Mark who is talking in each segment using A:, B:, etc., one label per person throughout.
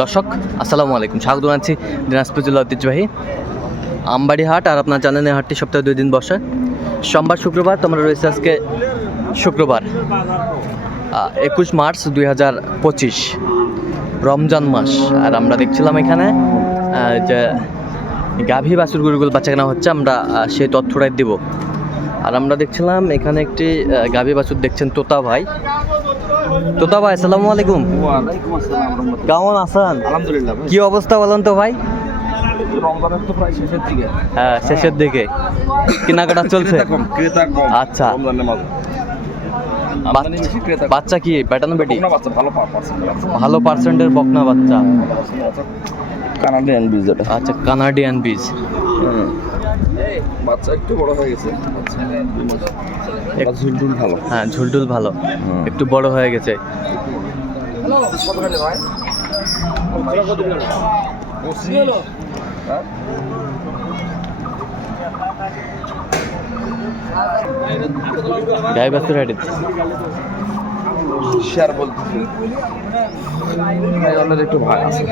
A: দর্শক, আসসালামু আলাইকুম। স্বাগত জানাচ্ছি দিনাজপুর জেলা ঐতিহ্যবাহী আমবাড়ি হাট আর আপনার জানেন এই হাটটি সপ্তাহে দুই দিন বসে। সোমবার, শুক্রবার, তোমরা রয়েছে আজকে শুক্রবার একুশ মার্চ দুই হাজার পঁচিশ, রমজান মাস। আর আমরা দেখছিলাম এখানে যে গাভী বাছুর গরুগুলো বাচ্চা কেনা হচ্ছে, আমরা সেই তথ্যটাই দিব। আর আমরা দেখছিলাম এখানে একটি গাভী বাছুর দেখছেন তোতা ভাই। তোতা ভাই আসসালামু আলাইকুম। কেমন আছেন?
B: আলহামদুলিল্লাহ
A: কি অবস্থা বলেন তো ভাই?
B: রমজানের তো প্রায় শেষের দিকে।
A: হ্যাঁ শেষের দিকে। কেনাকাটা চলছে?
B: ক্রেতা কম
A: আচ্ছা।
B: রমজানের মাঝে।
A: বাচ্চা কি? বেটি?
B: পার্সেন্ট
A: ভালো পার্সেন্টের বকনা বাচ্চা।
B: কানাডিয়ান বীজ
A: আচ্ছা কানাডিয়ান বীজ।
B: বাচ্চা একটু বড় হয়ে গেছে। আচ্ছা ঝুলটুল ভালো।
A: হ্যাঁ ঝুলটুল ভালো। একটু বড় হয়ে গেছে। গায়ে ব্যস্ত রেডি
B: শেয়ার বলতেছি। একটু ভাই আছে।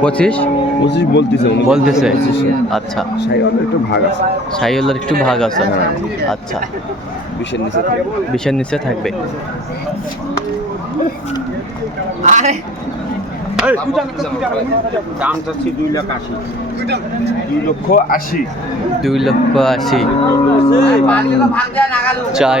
A: পঁচিশ?
B: পঁচিশ বলতেছে
A: বলতেছে। আচ্ছা।
B: সাইওয়ালের একটু ভাগ আছে।
A: সাইওয়ালার একটু ভাগ আছে। আচ্ছা।
B: বিশের নিচে
A: বিশের নিচে থাকবে।
B: দাম চাচ্ছি দুই লাখ আশি। দুই লক্ষ আশি।
A: দুই লক্ষ আশি। চাই।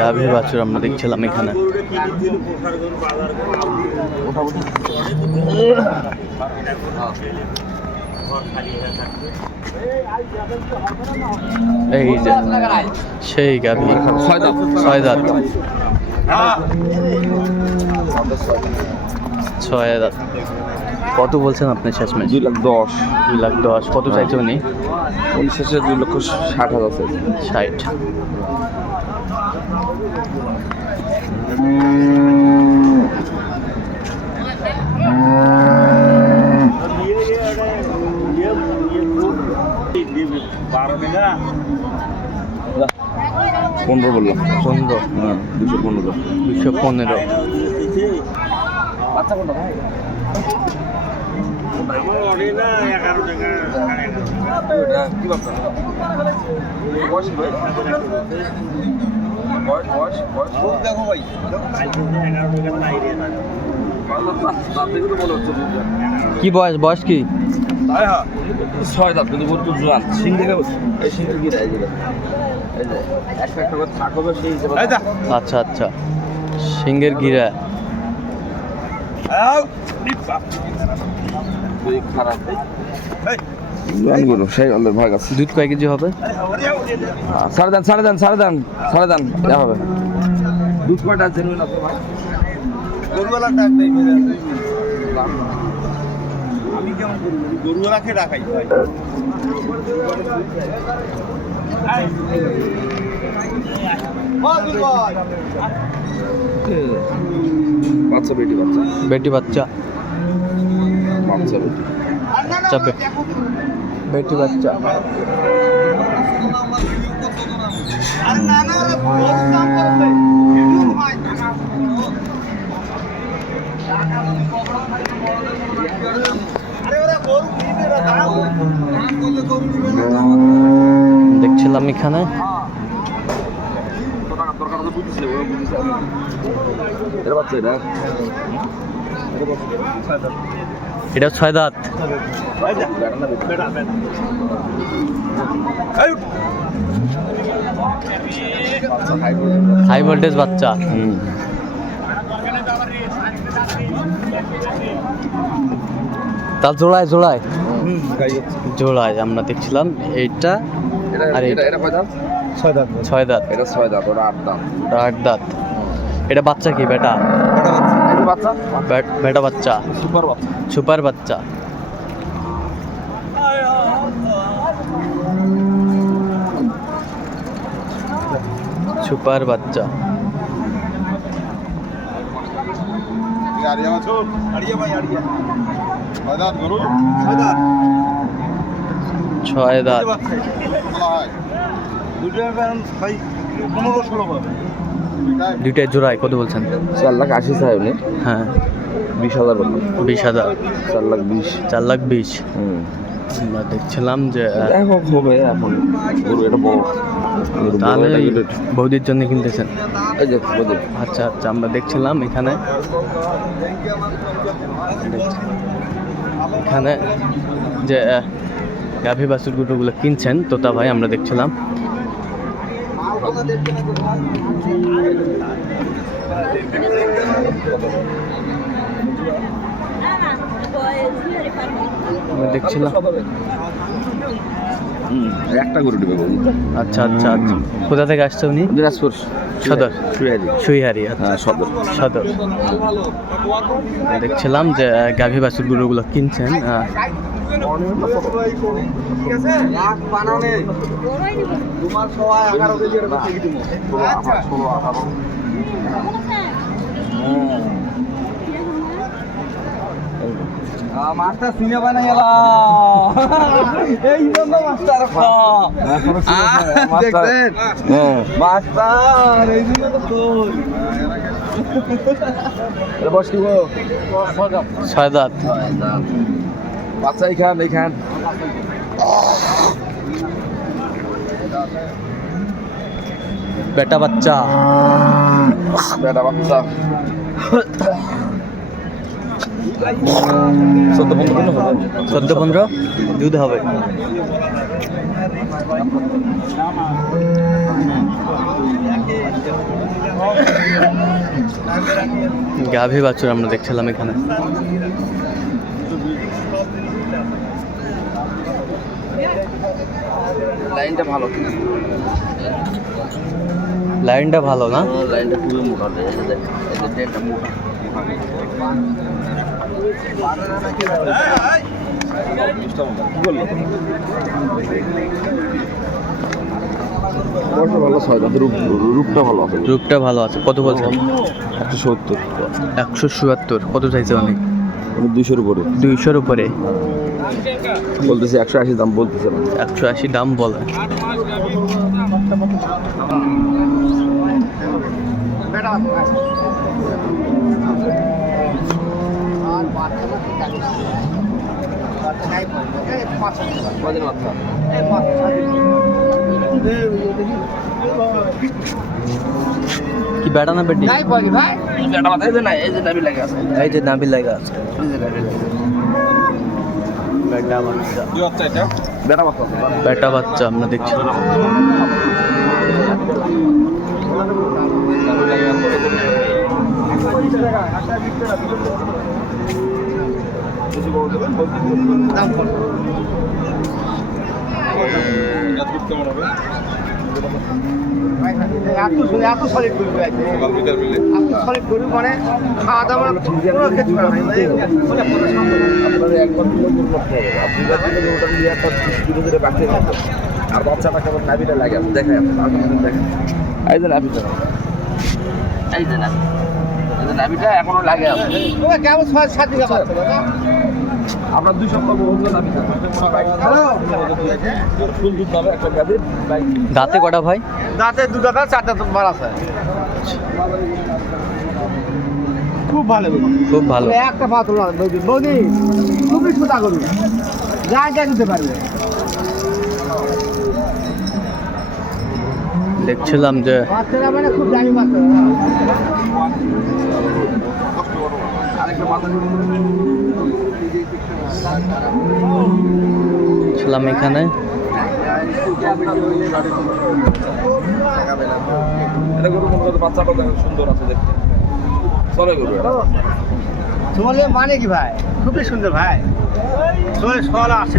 A: গাভী বাছুর আমরা দেখছিলাম এখানে। এই যে সেই গাভী।
B: ছয়
A: ছয় দাঁত ছয় দাঁত কত বলছেন আপনি শেষমেশ?
B: দুই লাখ দশ।
A: দুই লাখ দশ। কত চাইছে উনি?
B: শেষে দুই লক্ষ ষাট হাজার।
A: ষাট।
B: পনেরো বললাম।
A: পনেরো।
B: হ্যাঁ দুশো পনেরো।
A: দুশো পনেরো।
B: কোনটা ভাই? দেখো ভাই
A: কি বয়স? বয়স কি?
B: ছয় দাঁত কিন্তু বহুত জোয়ান সিং দেখে এই সিংটা কি রায় যেটা এই যে একটা একটা করে থাকবে সেই হিসেবে
A: আচ্ছা আচ্ছা। সিংহের গিরা।
B: সেই ভাগ আছে।
A: দুধ কয় কেজি হবে?
B: সাড়ে দেন সাড়ে দেন সাড়ে দেন সাড়ে দেন যা হবে। দুধ কয়টা জেনুইন আছে ভাই
C: আমি কেমন করব গরুওয়ালাকে রাখাই ভাই।
B: বাচ্চা বেটি বাচ্চা।
A: বেটি বাচ্চা।
B: বাচ্চা
A: বে- বেটি বাচ্চা। দেখছিলাম এখানে।
B: বাচ্চা এটা
A: ছয় দাঁত। হাই ভোল্টেজ বাচ্চা।
B: হুম
A: তার জোড়ায় জোড়ায়। জোড়ায় আমরা দেখছিলাম এইটা আর
B: এটা কয়
C: ছয় দাঁত।
A: ছয় দাঁত।
B: এটা ছয় দাঁত ওটা আট দাঁত।
A: আট দাঁত। এটা বাচ্চা কি বেটা?
B: বাচ্চা?
A: বেটা বাচ্চা।
B: সুপার বাচ্চা।
A: সুপার বাচ্চা। সুপার
C: ছয় দাঁত দুটো পনেরো ষোলো পাবে।
A: দুইটাই জোড়ায় কত বলছেন?
B: চার লাখ আশি চাই উনি।
A: হ্যাঁ।
B: বিশ হাজার
A: বিশ হাজার।
B: চার লাখ বিশ।
A: চার লাখ বিশ। আমরা দেখছিলাম যে
B: হবে এখন গরু এটা বড়।
A: তাহলে বৌদির জন্য কিনতেছেন? আচ্ছা আচ্ছা আমরা দেখছিলাম এখানে। এখানে যে গাভী বাছুর গুলোগুলো কিনছেন তোতা ভাই আমরা দেখছিলাম। দেখছিলাম।
B: একটা গরু দেবে
A: আচ্ছা আচ্ছা আচ্ছা। কোথা থেকে আসছে উনি?
B: দিনাজপুর
A: সদর।
B: সুয়ারি
A: সুইহারি আচ্ছা।
B: হ্যাঁ সদর।
A: সদর। দেখছিলাম যে গাভী বাছুর গরুগুলো কিনছেন আহ,
C: মাছটা সিনে বানাই এই জন্য মাছটা দেখছেন এই জন্য তো কই
B: এটা বয়স কি
A: ছয় দাঁত।
B: বাচ্চা এখান এখান।
A: বেটা বাচ্চা।
B: বেটা বাচ্চা। চোদ্দ পনেরো হবে।
A: চোদ্দ পনেরো দুধ হবে। গাভী বাছুর আমরা দেখছিলাম এখানে।
B: লাইনটা ভালো
A: লাইনটা ভালো না?
B: লাইনটা খুবই মোটা রূপটা ভালো আছে
A: রূপটা ভালো আছে। কত বলছেন?
B: একশো সত্তর।
A: একশো চুয়াত্তর। কত চাইছে অনেক
B: দুইশোর উপরে।
A: দুইশোর উপরে।
B: বলতেছি একশো আশি দাম বলতেছে না।
A: একশো আশি দাম বলে।
B: বাচ্চা
A: কি বেটা না বেটি?
B: বেটা বাচ্চা এই যে না এই যে নাবি লাগে আছে।
A: এই যে নাবি লাগা আছে।
B: এই যে নাবি লাগে।
A: বেটা বাচ্চা।
C: কি বাচ্চা এটা?
B: বেটা বাচ্চা।
A: বেটা বাচ্চা আমরা দেখছি।
B: নাবি লাগে
D: এত সলিড
C: গরু
D: এত সলিড গরু মানে খাওয়া দাওয়া কোনো কিছু না।
B: আপনারা একবার দুবার করতে হবে। আপনি যাতে ওটা নিয়ে একটা ধীরে ধীরে বাড়তে থাকবে আর বাচ্চাটা কেমন? নাবিটা লাগে। দেখেন আপনি দেখেন। এই যে নাবিটা এই যে যে এখনও লাগে
D: কেমন ছয় সাত পাচ্ছে
B: আপনার দুই সপ্তাহ বহু নাবি ফুল দুধ নামে একটা
A: দাঁতে কটা ভাই?
D: দাঁতে দু টাকা চারটা মার আছে। খুব ভালো
A: খুব ভালো।
D: একটা পাত্র বৌদি। বৌদি খুবই সুতা করবি যা যা দিতে পারবে।
A: দেখছিলাম যে ছিলাম এখানে।
B: সুন্দর আছে দেখতে
D: মানে কি ভাই? খুবই সুন্দর ভাই। আসে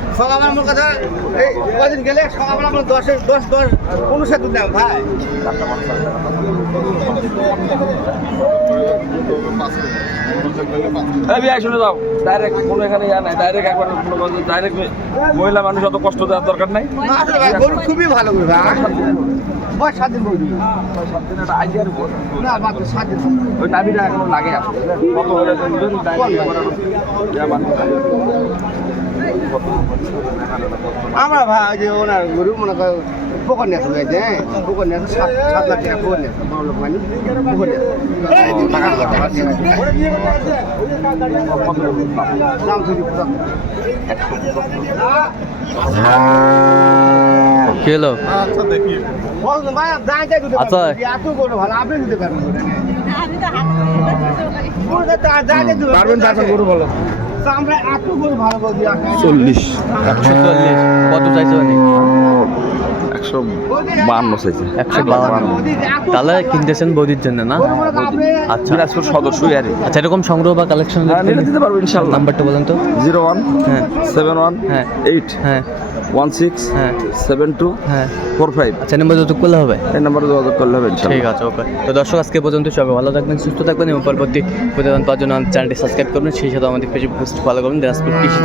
D: সকালবেলা আমার কথা এই কদিন গেলে সকালবেলা আমার দশের দশ দশ দাম ভাই।
B: এই বিয়ে শুনে যাও। ডাইরেক্ট কোনো এখানে ইয়া নাই ডাইরেক্ট একবার ডাইরেক্ট মহিলা মানুষ অত কষ্ট দেওয়ার দরকার নাই।
D: গরু খুবই ভালো গরু ভাই। বয়স সাত দিন গরু?
B: আইডিয়ার উপর
D: না মাত্র সাত দিন।
B: ওই নাবিটা এখনও লাগে আছে কত হলে
D: আমরা ভাই যে ওনার গরু মনে করো পোকর নিয়ে আসলে যে পোকর নিয়ে আসে সাত সাত লাখ টাকা পোকর নিয়ে আসে বড় লোক মানে পোকর নিয়ে আসে। শুধু
A: কি
C: আচ্ছা
A: আচ্ছা।
D: এত গরু ভালো আপনি দিতে পারবেন পারবেন গরু ভালো আমরা এত গরু ভালো করে দিয়ে আসি
B: চল্লিশ।
A: একশো চল্লিশ। কত চাইছে
B: একশো বাহান্ন চাইছে।
A: একশো বাউন্ন তাহলে কিনতেছেন বৌদির জন্য না? আচ্ছা।
B: দিনাজপুর সদস্যই আর
A: আচ্ছা এরকম সংগ্রহ বা কালেকশন
B: হ্যাঁ দিতে পারব ইনশাল্লাহ
A: নাম্বারটা বলেন তো।
B: জিরো ওয়ান
A: হ্যাঁ।
B: সেভেন ওয়ান
A: হ্যাঁ।
B: এইট
A: হ্যাঁ।
B: ওয়ান সিক্স
A: হ্যাঁ।
B: সেভেন টু
A: হ্যাঁ।
B: Four five.
A: আচ্ছা নাম্বার যত করলে হবে?
B: এই নাম্বারে যোগাযোগ করলে হবে
A: ঠিক আছে ওকে। তো দর্শক আজকে পর্যন্ত সবাই ভালো থাকবেন সুস্থ থাকবেন এবং পরবর্তী প্রতিদান পাওয়ার জন্য চ্যানেলটি সাবস্ক্রাইব করবেন। সেই সাথে আমাদের ফেসবুক ফলো করবেন। দিনাজপুর কৃষি